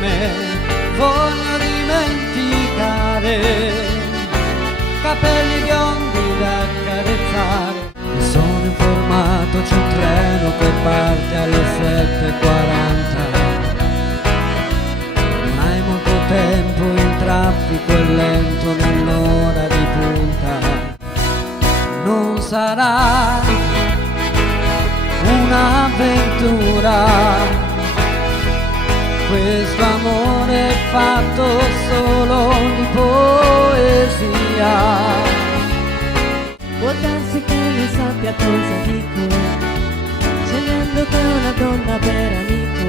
me, voglio dimenticare, capelli biondi da accarezzare. Mi sono informato, c'è un treno che parte alle 7:40. Non hai molto tempo, il traffico è lento nell'ora di punta. Non sarà un'avventura, questo amore è fatto solo di poesia. Può darsi che non sappia cosa dico, scegliendo che una donna per amico,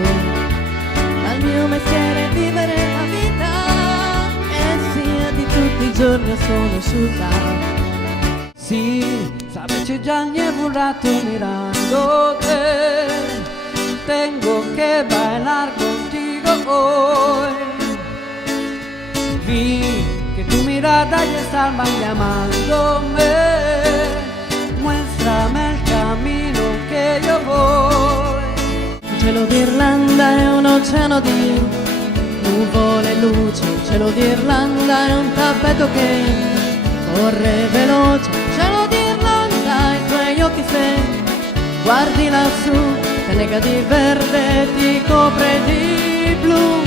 ma il mio mestiere è vivere la vita, e sia di tutti i giorni sconosciuta. Sí, sabes que ya llevo un rato mirándote, tengo que bailar contigo hoy. Vi que tu mirada ya estaba llamándome, muéstrame el camino que yo voy. Un cielo d'Irlanda è un oceano di nuvole e luce, un cielo d'Irlanda è un tappeto che corre veloce. Cielo d'Irlanda, i tuoi occhi se guardi lassù, ti annega di verde, ti copre di blu,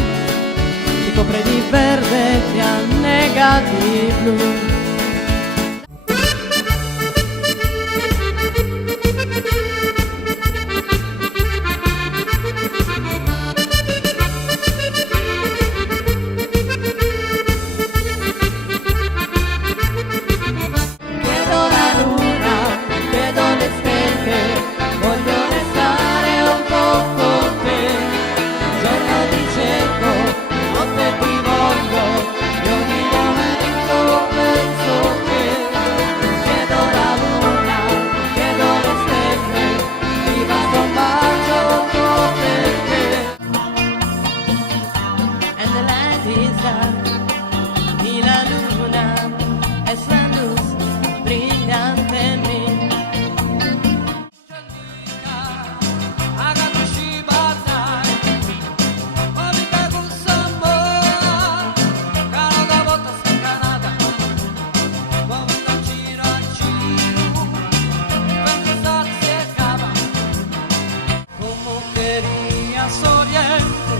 ti copre di verde, ti annega di blu. Y la luna es la luz brillante en mí. Como querías oriente,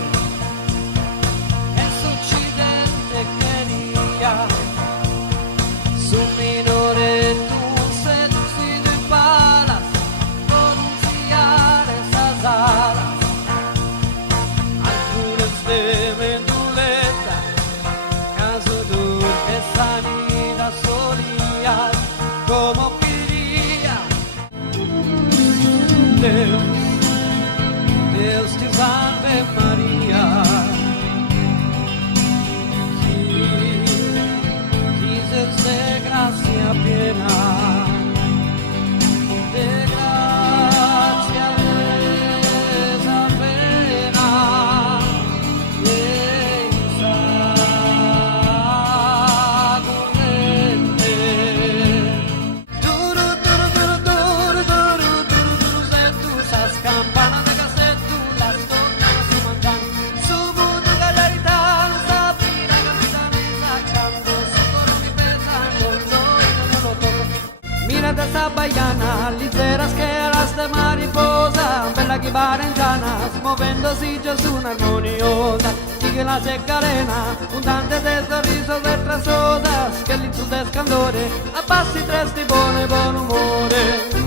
su minore tu seducido y palas pronunciar esas alas, algunas de menduleta, caso dulce sanidad solía, como quería. Deus te salve María. De gracia plena, de gracia esa pena, esa corriente. Duro, duro, duro, duro, duro, duro, duro, duro, esas campanas de cassette, las tocas su mangiano, su mundo galerità, Sabrina capitanesa, canto su coro mi pesa. Mírate esa baiana, ligeras que alas de mariposa, bella guibara en llanas, moviendo sillas una armoniosa. Sigue la cecarena, un tante de sorrisos de tras odas, che lì su descandore, a passi tres di buon umore.